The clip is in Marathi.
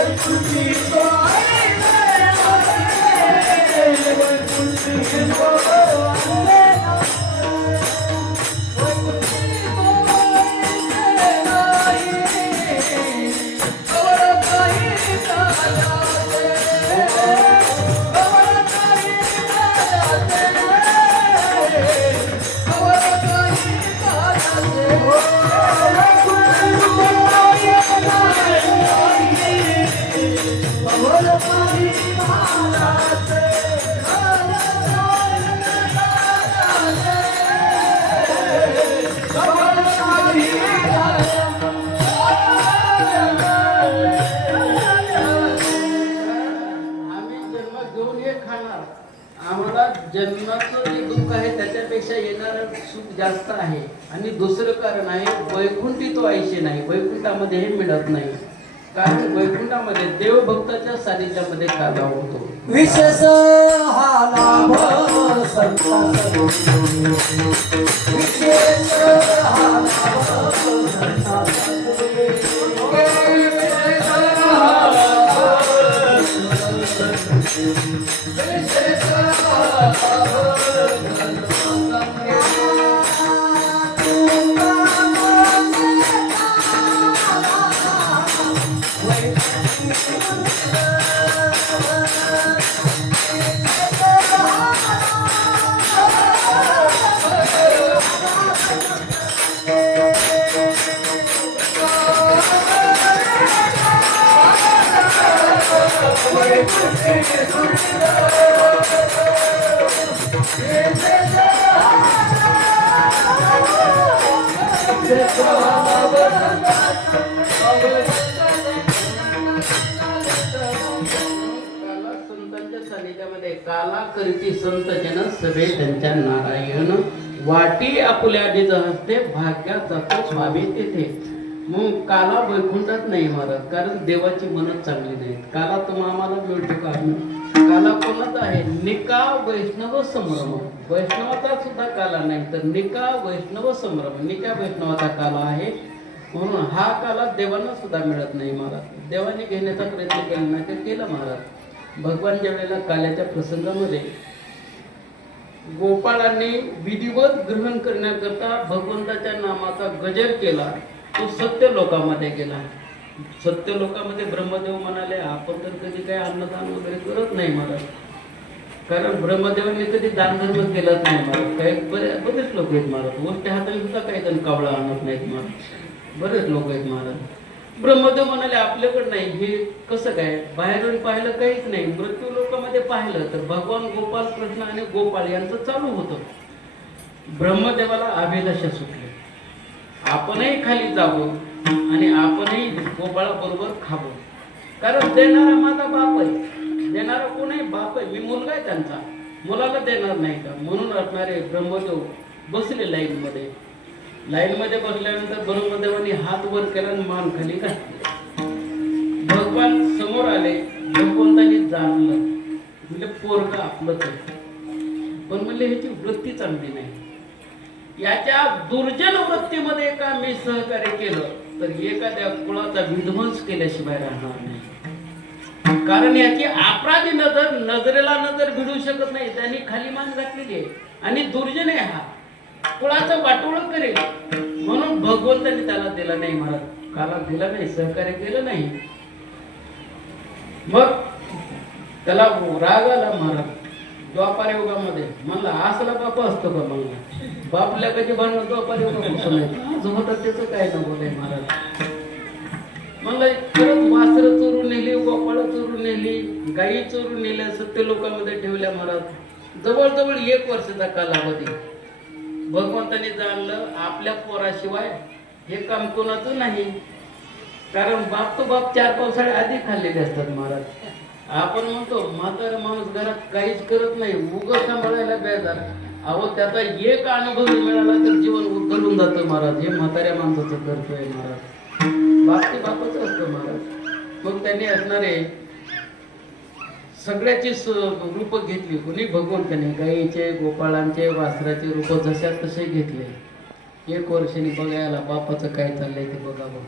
sempre आम्हाला घेऊन हे खाणार. आम्हाला जन्माचं जे दुःख आहे त्याच्यापेक्षा येणारं सुख जास्त आहे. आणि दुसरं कारण आहे वैकुंठी तो आयुष्य नाही. वैकुंठामध्ये हे मिळत नाही. कारण वैकुंठामध्ये देवभक्ताच्या सानिध्यामध्ये कादा होतो. विशेष हा लाभ विशेष हा लाभ काला करती संत जन सभे त्यांच्या नारायण. वाटी आपुल्या हस्ते भाग्याचा तो स्वामी तेथे. मग काला वैकुंठात नाही महाराज कारण देवाची मनच चांगली नाही काला तर आम्हाला मिळतो का? काला कोणत आहे? निका वैष्णव संभ्रम. वैष्णवाचा सुद्धा काला नाही तर निका वैष्णव संभ्रम. निका वैष्णवाचा काला आहे. म्हणून हा काला देवांना सुद्धा मिळत नाही महाराज देवाने घेण्याचा प्रयत्न केला नाही तर केला महाराज भगवान ज्या वेळेला काल्याच्या प्रसंगामध्ये गोपाळांनी विधिवत ग्रहण करण्याकरता भगवंताच्या नामाचा गजर केला तो सत्य लोकामध्ये गेला. सत्य लोकामध्ये ब्रह्मदेव म्हणाले आपण तर कधी काही अन्नदान वगैरे करत नाही महाराज. कारण ब्रह्मदेवाने कधी दानधर्म केलाच नाही महाराज. काही बरे बरेच लोक आहेत महाराज. गोष्टी हाताने सुद्धा काही जण कावळा आणत नाहीत महाराज. बरेच लोक आहेत महाराज. ब्रह्मदेव म्हणाले आपल्याकडे नाही. हे कसं काय? बाहेरून पाहिलं काहीच नाही. मृत्यू लोकांमध्ये पाहिलं तर भगवान गोपाल कृष्ण आणि गोपाल यांचं चालू होतं. ब्रह्मदेवाला अभिलाषा सुटली. आपणही खाली जावं आणि आपणही गोपाळा बरोबर खावं. कारण देणारा माझा बाप आहे. देणारा कोणही बाप आहे. मी मुलगा आहे त्यांचा. मुलाला देणार नाही का? म्हणून असणारे ब्रह्मदेव बसले लाईनमध्ये लाईनमध्ये बसल्यानंतर ब्रह्मदेवाने हात वर केला आणि मान खाली घातले. भगवान समोर आले. भगवंतानी जाणलं. म्हणजे पोरग आपलंच आहे. पण म्हणले ह्याची वृत्ती चांगली नाही. याच्या दुर्जन वृत्तीमध्ये का मी सहकार्य केलं तर एखाद्या कुळाचा विध्वंस केल्याशिवाय राहणार नाही. कारण याची अपराधी नजर नजरेला नजर भिडू शकत नाही. त्यांनी खाली मान घातलेली आहे. आणि दुर्जन आहे हा. कुळाचं वाटोळ करेल. म्हणून भगवंताने त्याला दिला नाही महाराज. काला दिला नाही सहकार्य केलं नाही. मग त्याला राग आला महाराज. द्वापार युगामध्ये म्हणला असला बाप असतो का म्हणला बापल्या कधी भांडण द्वापार युगापासून आज होतं त्याचं काय नको नाही महाराज. म्हणलं खरंच वासर चोरून नेली गोपाळ चोरून नेली गाई चोरून नेल्या सत्य लोकांमध्ये ठेवल्या महाराज. जवळजवळ एक वर्षाचा कालावधी. भगवंताने जाणलं आपल्या पोराशिवाय हे काम कोणाचं नाही. कारण बाप तो बाप चार पावसाळे आधी खाल्लेले असतात महाराज. आपण म्हणतो म्हातारा माणूस घरात काहीच करत नाही उग सांभाळायला बेजार अहो त्याचा एक अनुभव मिळाला तर जीवन उद्धरून जातं महाराज. हे म्हाताऱ्या माणसाचं कर्तव्य आहे महाराज. बाप ते बापच असतं महाराज. मग त्यांनी असणारे सगळ्याची रूप घेतली. कोणी भगवंताने गायीचे गोपाळांचे वासराचे रूप जशा तसे घेतले. एक वर्षाने बघायला बापाचं काय चाललंय ते बघा बघ.